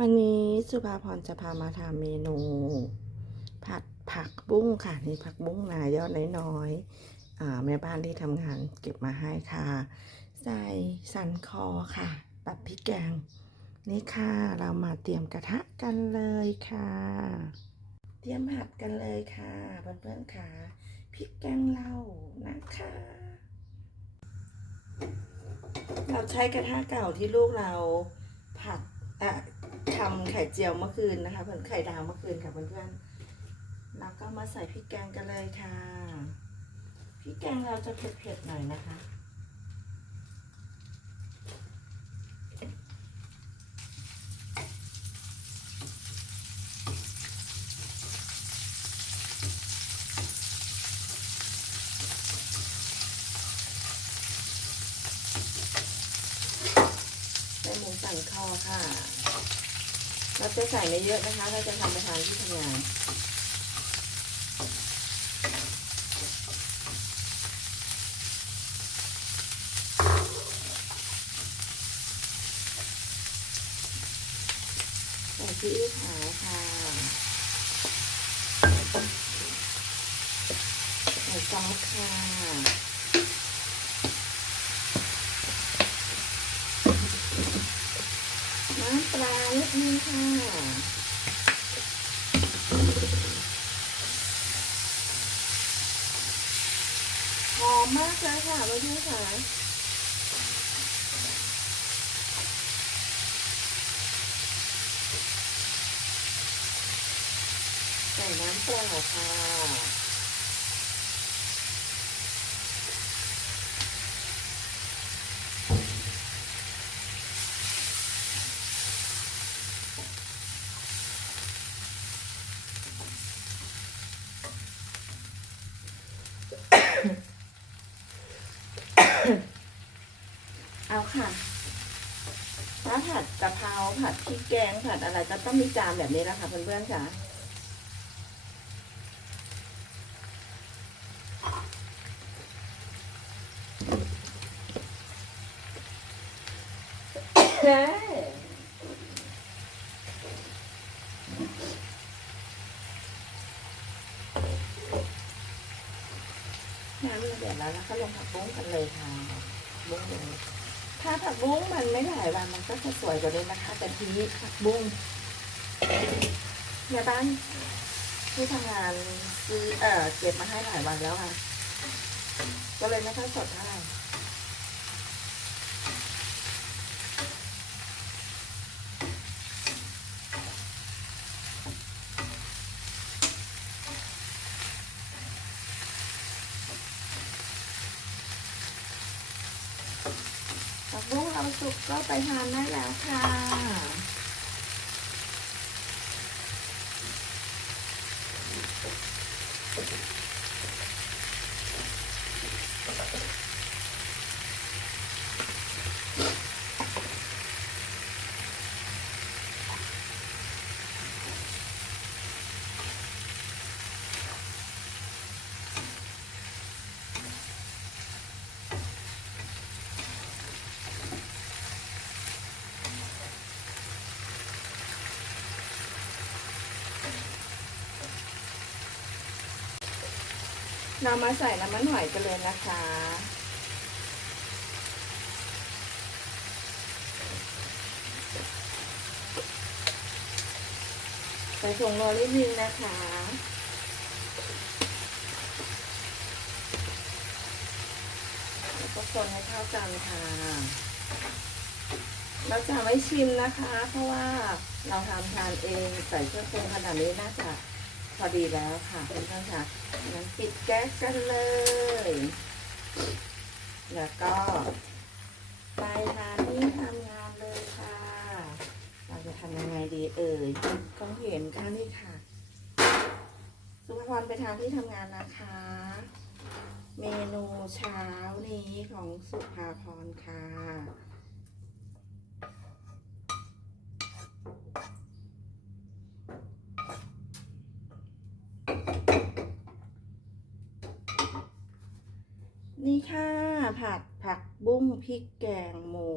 วันนี้สุภาพรจะพามาทำเมนู ผัดผักบุ้งค่ะนี่ผักบุ้งนายอดน้อยๆอ่าแม่บ้านที่ทำงานเก็บมาให้ค่ะ ใส่สันคอค่ะปัดพริกแกง นี่ค่ะเรามาเตรียมกระทะกันเลยค่ะ เตรียมผัดกันเลยค่ะเพื่อนๆค่ะพริกแกงเรานะคะ เราใช้กระทะเก่าที่ลูกเราผัดอะ ทำไข่เจียวเมื่อคืนนะคะเพื่อนไข่ดาวเมื่อคืนค่ะเพื่อนๆแล้วก็มาใส่พริกแกงกันเลยค่ะพริกแกงเราจะเผ็ดๆหน่อยนะคะใส่หมูสันคอค่ะ เราจะใส่ไม่เยอะนะคะ เราจะทำไปทานที่ทำงานใส่ซีอิ๊วขาวค่ะใส่ซอสค่ะน้ำปลา เล็กน้อยค่ะหอมมากเลยค่ะเพื่อนๆค่ะใส่น้ำเปล่าค่ะ เอาค่ะ ถ้าผัดกะเพราผัดพริกแกงผัดอะไรก็ต้องมีจานแบบนี้แหละค่ะเพื่อนๆค่ะเฮ้น้ำมันเดือดแล้วแล้วก็ลงผักบุ้งกันเลยค่ะบุ้งเลย ถ้าผักบุ้งมันไม่หลายวันมันก็จะสวยกว่านี้นะคะ แต่ทีนี้ผักบุ้งเนี่ยบ้านที่ทำงานซื้อเอ่อเก็บมาให้หลายวันแล้วค่ะ ก็เลยไม่ค่อยสดเท่าไหร่ ผักบุ้งเราสุกก็ไปทานได้แล้วค่ะเรามาใส่น้ำมันหอยกันเลยนะคะ ใส่ผงโรลนิดนึงนะคะแล้วก็คนให้เข้ากันค่ะ เราจะไม่ชิมนะคะ เพราะว่าเราทำทานเองใส่เครื่องปรุงขนาดนี้น่าจะ พอดีแล้วค่ะเพื่อนๆค่ะงั้นปิดแก๊สกันเลย แล้วก็ไปทานที่ทำงานเลยค่ะ เราจะทำยังไงดีเอ่ยต้องเห็นค่ะนี่ค่ะ สุภพรไปทานที่ทำงานนะคะ เมนูเช้านี้ของสุภาพรค่ะ นี่ค่ะ ผัดผักบุ้งพริกแกงหมู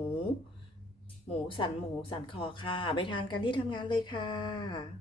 หมูสันหมูสันคอค่ะ ไปทานกันที่ทำงานเลยค่ะ